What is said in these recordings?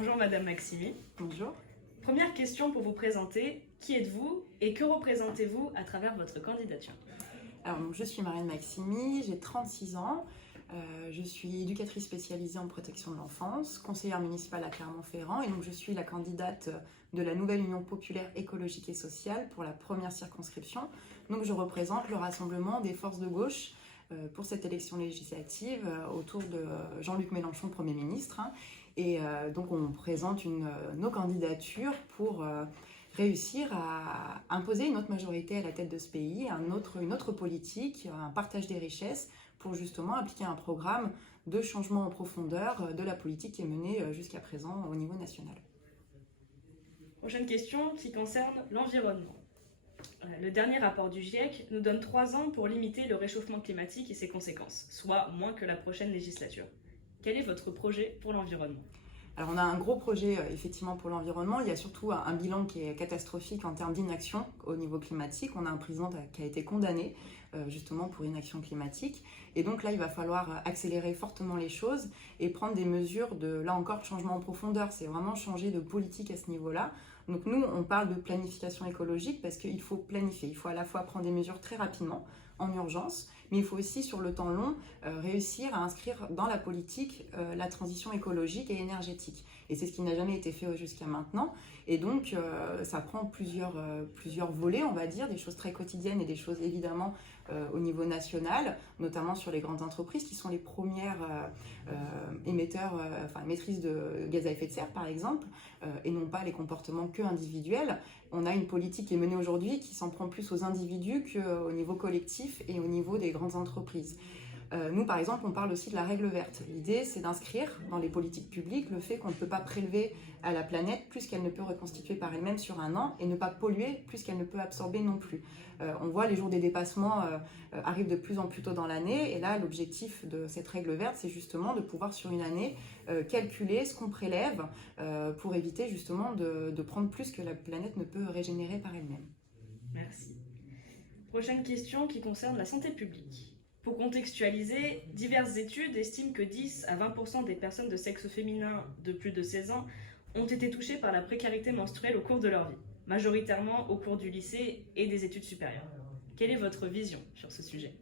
Bonjour Madame Maximi. Bonjour. Première question pour vous présenter. Qui êtes-vous et que représentez-vous à travers votre candidature? Alors, je suis Marianne Maximi, j'ai 36 ans. Je suis éducatrice spécialisée en protection de l'enfance, conseillère municipale à Clermont-Ferrand et donc je suis la candidate de la nouvelle Union populaire écologique et sociale pour la première circonscription. Donc je représente le rassemblement des forces de gauche pour cette élection législative autour de Jean-Luc Mélenchon, Premier ministre. Et donc on présente nos candidatures pour réussir à imposer une autre majorité à la tête de ce pays, une autre politique, un partage des richesses pour justement appliquer un programme de changement en profondeur de la politique qui est menée jusqu'à présent au niveau national. Prochaine question qui concerne l'environnement. Le dernier rapport du GIEC nous donne 3 ans pour limiter le réchauffement climatique et ses conséquences, soit moins que la prochaine législature. Quel est votre projet pour l'environnement ? Alors on a un gros projet effectivement pour l'environnement, il y a surtout un bilan qui est catastrophique en termes d'inaction au niveau climatique. On a un président qui a été condamné justement pour inaction climatique et donc là il va falloir accélérer fortement les choses et prendre des mesures là encore de changement en profondeur, c'est vraiment changer de politique à ce niveau-là. Donc nous on parle de planification écologique parce qu'il faut planifier, il faut à la fois prendre des mesures très rapidement en urgence, mais il faut aussi sur le temps long réussir à inscrire dans la politique la transition écologique et énergétique. Et c'est ce qui n'a jamais été fait jusqu'à maintenant. Et donc ça prend plusieurs volets, on va dire, des choses très quotidiennes et des choses évidemment au niveau national, notamment sur les grandes entreprises qui sont les premières émettrices de gaz à effet de serre par exemple, et non pas les comportements que individuels. On a une politique qui est menée aujourd'hui qui s'en prend plus aux individus qu'au niveau collectif et au niveau des grandes entreprises. Nous, par exemple, on parle aussi de la règle verte. L'idée, c'est d'inscrire dans les politiques publiques le fait qu'on ne peut pas prélever à la planète plus qu'elle ne peut reconstituer par elle-même sur un an et ne pas polluer plus qu'elle ne peut absorber non plus. On voit les jours des dépassements arrivent de plus en plus tôt dans l'année et là, l'objectif de cette règle verte, c'est justement de pouvoir sur une année calculer ce qu'on prélève pour éviter justement de prendre plus que la planète ne peut régénérer par elle-même. Merci. Prochaine question qui concerne la santé publique. Pour contextualiser, diverses études estiment que 10 à 20% des personnes de sexe féminin de plus de 16 ans ont été touchées par la précarité menstruelle au cours de leur vie, majoritairement au cours du lycée et des études supérieures. Quelle est votre vision sur ce sujet ?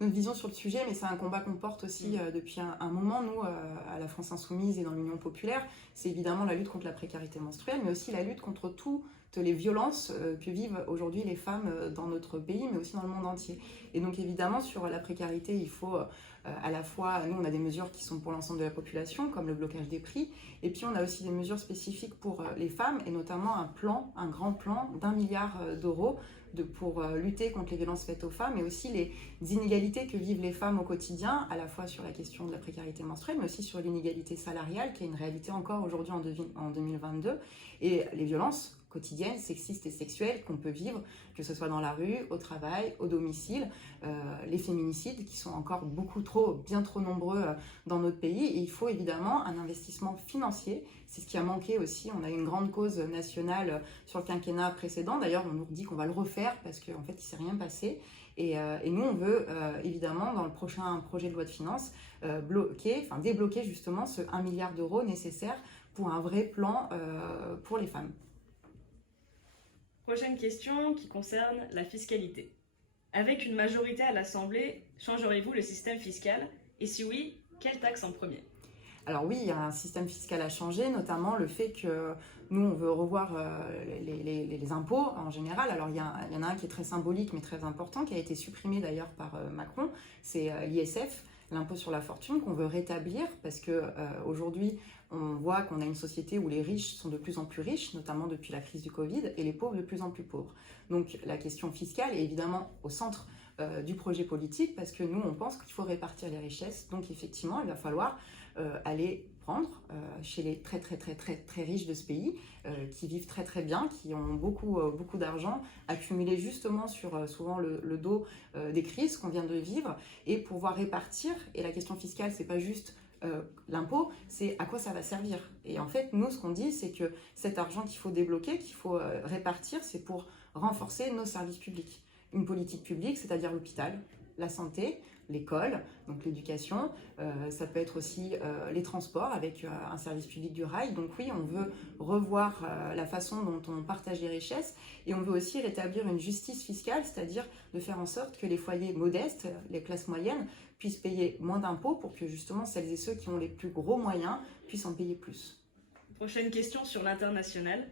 Notre vision sur le sujet, mais c'est un combat qu'on porte aussi depuis un moment, nous, à la France Insoumise et dans l'Union populaire, c'est évidemment la lutte contre la précarité menstruelle, mais aussi la lutte contre toutes les violences que vivent aujourd'hui les femmes dans notre pays, mais aussi dans le monde entier. Et donc évidemment, sur la précarité, il faut à la fois, nous on a des mesures qui sont pour l'ensemble de la population, comme le blocage des prix, et puis on a aussi des mesures spécifiques pour les femmes, et notamment un grand plan d'1 milliard d'euros pour lutter contre les violences faites aux femmes et aussi les inégalités que vivent les femmes au quotidien, à la fois sur la question de la précarité menstruelle, mais aussi sur l'inégalité salariale, qui est une réalité encore aujourd'hui en 2022, et les violences quotidiennes, sexistes et sexuelles qu'on peut vivre, que ce soit dans la rue, au travail, au domicile, les féminicides qui sont encore bien trop nombreux dans notre pays. Et il faut évidemment un investissement financier. C'est ce qui a manqué aussi. On a une grande cause nationale sur le quinquennat précédent. D'ailleurs, on nous dit qu'on va le refaire parce qu'en fait, il ne s'est rien passé. Et nous, on veut évidemment, dans le prochain projet de loi de finances, débloquer justement ce 1 milliard d'euros nécessaire pour un vrai plan pour les femmes. Prochaine question qui concerne la fiscalité. Avec une majorité à l'Assemblée, changerez-vous le système fiscal? Et si oui, quelle taxe en premier? Alors oui, il y a un système fiscal à changer, notamment le fait que nous, on veut revoir les impôts en général. Alors il y en a un qui est très symbolique, mais très important, qui a été supprimé d'ailleurs par Macron, c'est l'ISF, l'impôt sur la fortune, qu'on veut rétablir, parce qu'aujourd'hui, on voit qu'on a une société où les riches sont de plus en plus riches, notamment depuis la crise du Covid, et les pauvres de plus en plus pauvres. Donc la question fiscale est évidemment au centre du projet politique, parce que nous, on pense qu'il faut répartir les richesses. Donc effectivement, il va falloir aller prendre chez les très riches de ce pays, qui vivent très bien, qui ont beaucoup d'argent, accumulé justement sur souvent le dos des crises qu'on vient de vivre, et pouvoir répartir. Et la question fiscale, c'est pas juste l'impôt, c'est à quoi ça va servir. Et en fait, nous, ce qu'on dit, c'est que cet argent qu'il faut débloquer, qu'il faut répartir, c'est pour renforcer nos services publics. Une politique publique, c'est-à-dire l'hôpital, la santé, l'école, donc l'éducation, ça peut être aussi les transports avec un service public du rail. Donc oui, on veut revoir la façon dont on partage les richesses et on veut aussi rétablir une justice fiscale, c'est-à-dire de faire en sorte que les foyers modestes, les classes moyennes, puissent payer moins d'impôts pour que justement celles et ceux qui ont les plus gros moyens puissent en payer plus. Prochaine question sur l'international.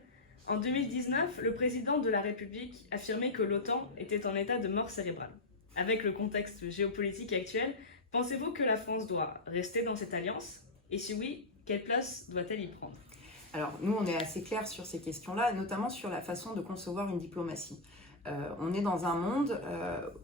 En 2019, le président de la République affirmait que l'OTAN était en état de mort cérébrale. Avec le contexte géopolitique actuel, pensez-vous que la France doit rester dans cette alliance? Et si oui, quelle place doit-elle y prendre? Alors nous, on est assez clair sur ces questions-là, notamment sur la façon de concevoir une diplomatie. On est dans un monde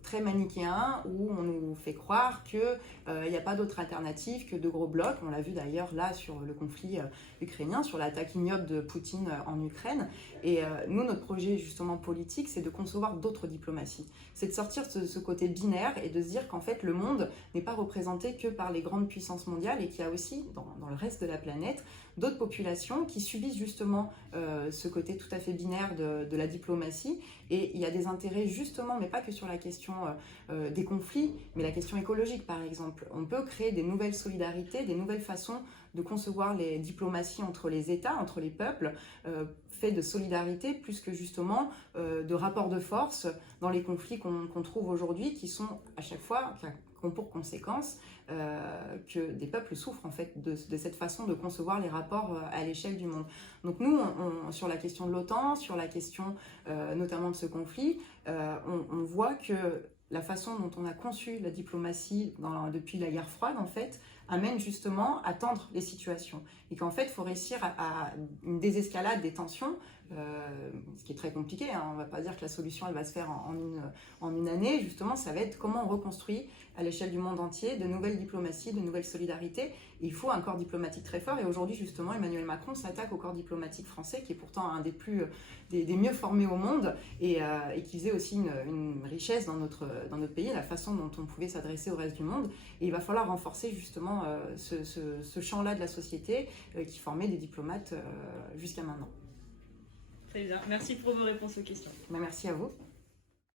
très manichéen où on nous fait croire qu'il n'y a pas d'autre alternative que de gros blocs. On l'a vu d'ailleurs là sur le conflit ukrainien, sur l'attaque ignoble de Poutine en Ukraine. Et nous, notre projet justement politique, c'est de concevoir d'autres diplomaties. C'est de sortir de ce côté binaire et de se dire qu'en fait le monde n'est pas représenté que par les grandes puissances mondiales et qu'il y a aussi dans le reste de la planète d'autres populations qui subissent justement ce côté tout à fait binaire de la diplomatie. Et il y a des intérêts justement, mais pas que sur la question des conflits, mais la question écologique par exemple. On peut créer des nouvelles solidarités, des nouvelles façons de concevoir les diplomaties entre les États, entre les peuples, fait de solidarité plus que justement de rapport de force dans les conflits qu'on trouve aujourd'hui qui sont à chaque fois, qui ont pour conséquence que des peuples souffrent en fait de cette façon de concevoir les rapports à l'échelle du monde. Donc nous, sur la question de l'OTAN, sur la question notamment de ce conflit, on voit que la façon dont on a conçu la diplomatie depuis la guerre froide, en fait, amène justement à tendre les situations. Et qu'en fait, il faut réussir à une désescalade des tensions, ce qui est très compliqué. Hein. On ne va pas dire que la solution, elle va se faire en une année. Justement, ça va être comment on reconstruit à l'échelle du monde entier de nouvelles diplomaties, de nouvelles solidarités. Et il faut un corps diplomatique très fort. Et aujourd'hui, justement, Emmanuel Macron s'attaque au corps diplomatique français, qui est pourtant un des mieux formés au monde et qui faisait aussi une richesse dans notre pays, la façon dont on pouvait s'adresser au reste du monde. Et il va falloir renforcer justement ce champ-là de la société qui formait des diplomates jusqu'à maintenant. Très bien, merci pour vos réponses aux questions. Merci à vous.